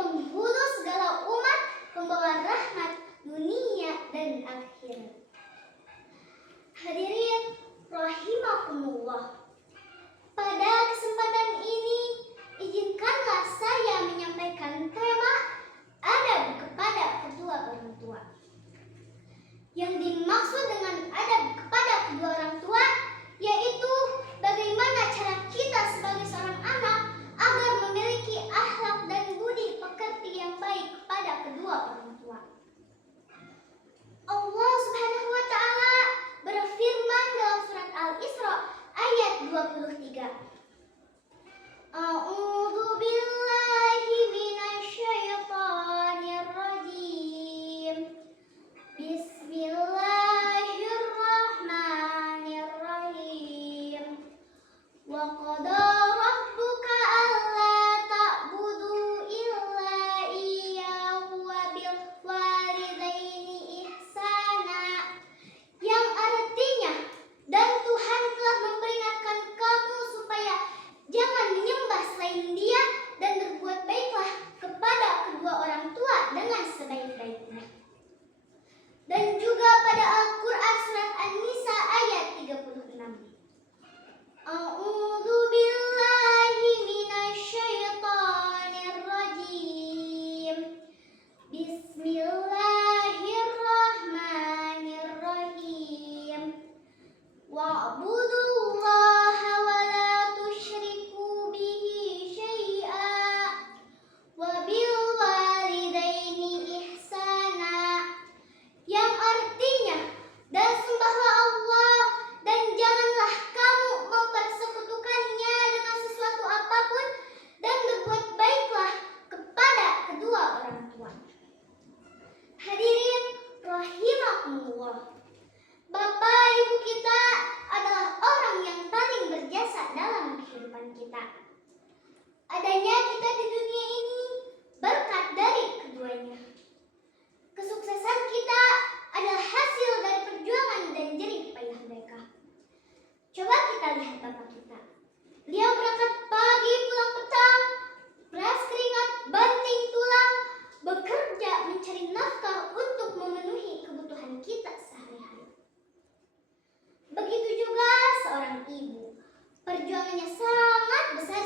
penghulu segala umat, pembawa rahmat dunia dan akhirat. Hadirin rahimakumullah. Pada kesempatan ini, izinkanlah saya menyampaikan tema adab kepada kedua orang tua. Yang dimaksud dengan adab kepada kedua orang tua yaitu bagaimana cara kita sebagai seorang anak agar memiliki akhlak dan budi pekerti yang baik kepada kedua orang tua. Allah Subhanahu wa taala berfirman dalam surat Al-Isra ayat 23. A'udzu billahi minasyaitonir rajim. Bismillahirrahmanirrahim. Wa qada rabbuka alla ta'budu illa iyyahu wa bil walidaini ihsana. Yang artinya, dan Tuhan telah memperingatkan kamu supaya jangan menyembah selain Dia dan berbuat baiklah kepada kedua orang tua dengan sebaik-baiknya. Dan juga pada Al-Quran surat An-Nisa ayat 36. A'udzu billahi minasyaitonir rajim. Bismillahirrahmanirrahim. Wa'budullaha wa la tusyriku bihi syai'a wa bil walidaini ihsana. Yang artinya, dan sembahlah Allah dan janganlah kamu mempersekutukannya dengan sesuatu apapun dan berbuat baiklah kepada kedua orang tua. Hadirin rahimakumullah. Bapak ibu kita adalah orang yang paling berjasa dalam kehidupan kita. Adanya kita di dunia ini berkat dari keduanya. Kesuksesan kita adalah hasil dari perjuangan dan jerih payah mereka. Coba kita lihat bapak kita. Beliau berangkat pagi pulang petang, beras keringat, banting tulang, bekerja mencari nafkah untuk memenuhi kebutuhan kita sehari-hari. Begitu juga seorang ibu. Perjuangannya sangat besar